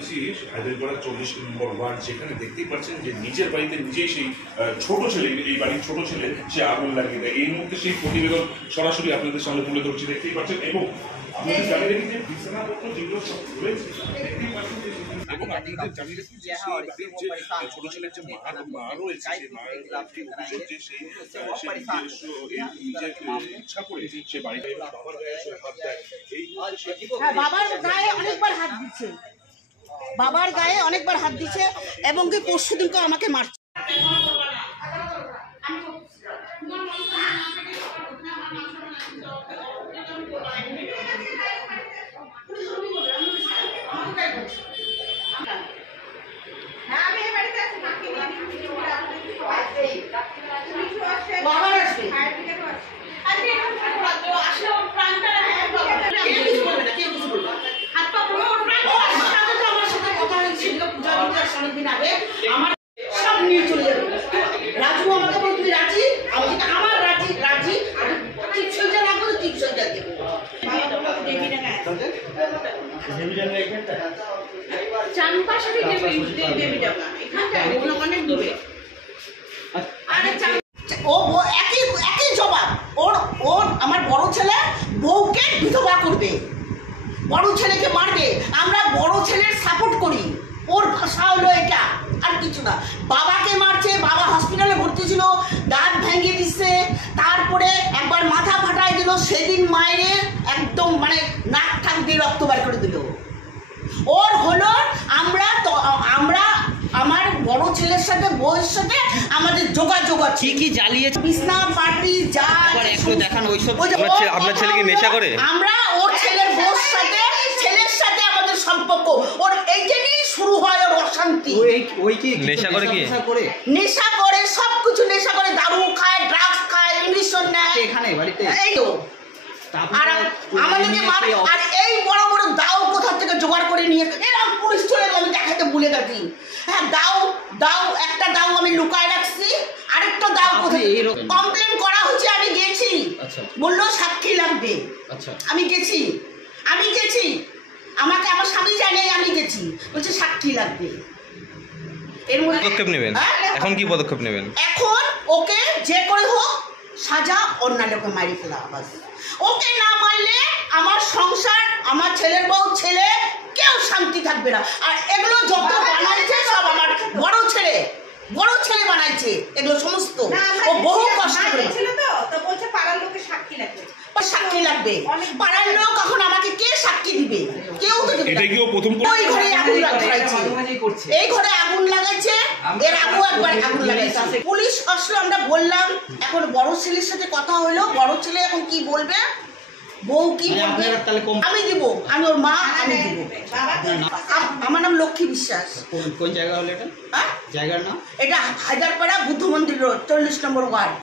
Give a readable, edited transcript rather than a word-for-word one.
রয়েছি হায়দ্রাবাদ 40 নম্বর ওয়ার্ড, যেখানে দেখতেই পাচ্ছেন যে নিজের বাড়িতে নিজেই সেই ছোট ছেলে, এই বাড়ির ছোট ছেলে সে আগুন লাগিয়ে দেয়। এই মুহূর্তে সেই প্রতিবেদন সরাসরি আপনাদের সামনে তুলে ধরছি, দেখতেই পাচ্ছেন। এবং আপনাদের জানিয়ে রাখি যে বিছানাপত্র যেগুলো সব রয়েছে দেখতেই পাচ্ছেন যে, এবং আপনাদের জানিয়ে রাখি যে ছোট ছেলের যে মা রয়েছে, সেই মায়ের অভিযোগ যে সেই নিজের ইচ্ছা করে সে বাড়িতে বাবার গায়ে হাত দেয়। বাবার গায়ে অনেকবার হাত দিচ্ছে, বাবার গায়ে অনেকবার হাত দিচ্ছে এবং কি পরশুদিনকে আমাকে মারছে। বাবার আসবে আমার সব নিয়ে চলে যাবে। রাজু আমাকে বল তুমি রাজি, আমি আমার রাজি রাজি, আমি টিপসইটা রাখবো তো টিপসইটা দেবো। ও একই একই জবাব ওর ওর আমার বড় ছেলে বউকে বিধবা করবে, বড় ছেলেকে মারবে। আমরা বড় ছেলের সাপোর্ট করি, ওর ভাষা হলো এটা, আর কিছু না। বাবাকে মারছে, বাবা হসপিটালে ভর্তি ছিল, দাঁত ভেঙে দিচ্ছে, তারপরে একবার মাথা ফাটাই দিল। সেদিন মায়ের একদম মানে নাক ঠাক দিয়ে রক্ত বার করে দিল। ওর হলো আমরা আমার বড় ছেলের সাথে বউয়ের সাথে আমাদের যোগাযোগ আছে। কি জ্বালিয়েছে? বিছনা পার্টি যা একটু দেখান ওইসব। আপনার ছেলে কি নেশা করে? আমরা ওর ছেলের বউর সাথে ছেলের সাথে আমাদের সম্পর্ক, ওর এইখানেই শুরু হয় ওর অশান্তি। ওই কি নেশা করে? কি নেশা করে? সবকিছু নেশা করে, দারু খায়, ড্রাগস খায়, ইঞ্জেকশন নেয় এখানে বাড়িতে। এই তো আর আমাদেরকে মারে। আর এই বড় বড় দাও কোথা থেকে জোগাড় করে নিয়ে এরকম পুলিশ চলে আমি দেখাতে ভুলে গেছি। হ্যাঁ, দাও একটা দাও আমি লুকায় রাখছি, আরেকটা দাও কোথায় কমপ্লেন করা হচ্ছে। আমি গেছি, বললো সাক্ষী লাগবে। আমি গেছি আমাকে আমার স্বামী জানে আমি গেছি, বলছে সাক্ষী লাগবে। এর মধ্যে পদক্ষেপ নেবেন? এখন কি পদক্ষেপ নেবেন? এখন ওকে যে করে হোক সাজা, অন্য লোকে মারি ফেলা। ওকে না মারলে আমার সংসার, আমার ছেলের বউ ছেলে কেউ শান্তি থাকবে না। আর এগুলো যত বানাইছে সব আমার বড় ছেলে বানাইছে এগুলো সমস্ত। ও বহু কষ্ট করে বলছে পাড়ার লোকের সাক্ষী লাগবে, পাড়ার লোক এখন আমাকে কে সাক্ষী দিবে? কেউ তো দিবে না। ওই ঘরে আগুন লাগাইছে, এই ঘরে আগুন লাগাইছে, এর আগেও একবার আগুন লাগাইছে। পুলিশ আসলো, আমরা বললাম। এখন বড় ছেলের সাথে কথা হলো, বড় ছেলে এখন কি বলবে, বউ কি বলবে আমি দিব, আমি ওর মা, আমি দিব। আমার নাম লক্ষ্মী বিশ্বাস। কোন জায়গা হলো এটা? জায়গার নাম? এটা হায়দ্রাবাদ বুদ্ধ মন্দির রোড, 40 নম্বর ওয়ার্ড।